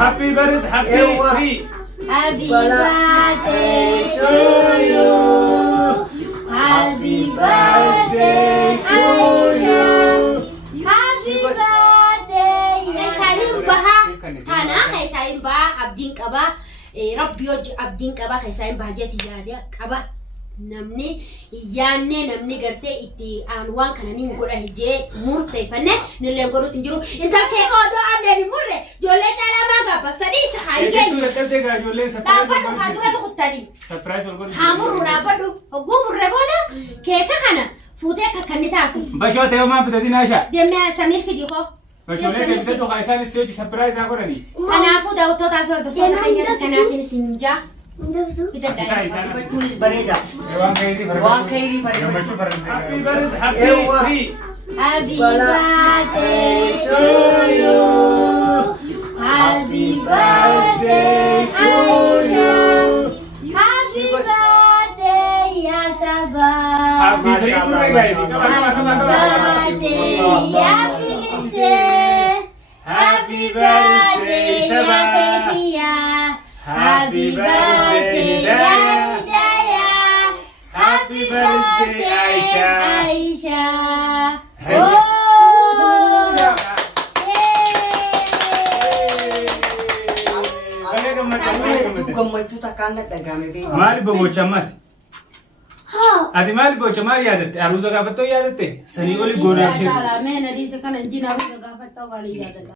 Happy birthday, happy Ewa. tree. Happy Wala. birthday to you. Happy birthday Aisha. Happy birthday. Kaysaayim baha. Kana kaysaayim baha abdiin qaba. Rabbi hojii abdiin qaba kaysaayim baha jeeti yaada qaba. Namni yaanne namni gartee itti waan kana nin godha hijee murteeffanne nillee godhutu hin jiru. Intal kee qoodoo abdeen murre ijoollee caalaa maa gabbastanii isa haa hin geenye. Dhaabbadhu haa dura dhukkutanii. Haa murru dhaabbadhu hogguu murre booda keeka kana fuutee akka kanni taatu. Bashoota yoo maan fitatiin haasha. Deemee samiif fidi koo. Bashoolee kan fitadhu haa isaanis yoo surprise haa godhanii. Kanaafuu daawwattootaa fi hordoftoota keenyatti kanaatiin isin jaa. Bitadhaa. Kunis bareeda. Waan ka'eetii Waan ka'eetii bareeda. Gammachuu bareeda. Happy birthday, happy Ewa. tree. Happy Wala. birthday to you. Happy birthday Aisha. Happy birthday Yasaba. Happy tree Mashallah, pure guys. Happy birthday Yafilise. Happy birthday Yaketia. Happy birthday Hidayah. Happy birthday, Aisha. Aisha. Hey. Oh. Balee gammachuu, balee Hedduu gammachuu. gammachuu takkaan na dhagahame beeku. Maali bobocha ammati? Ati maali bobocha maali yaadatte? Aruuza gaafattoo yaadatte? Sanii oli goonaa ishee. Mee nadiisa kana injiin aruuza gaafattoo maali yaadadha?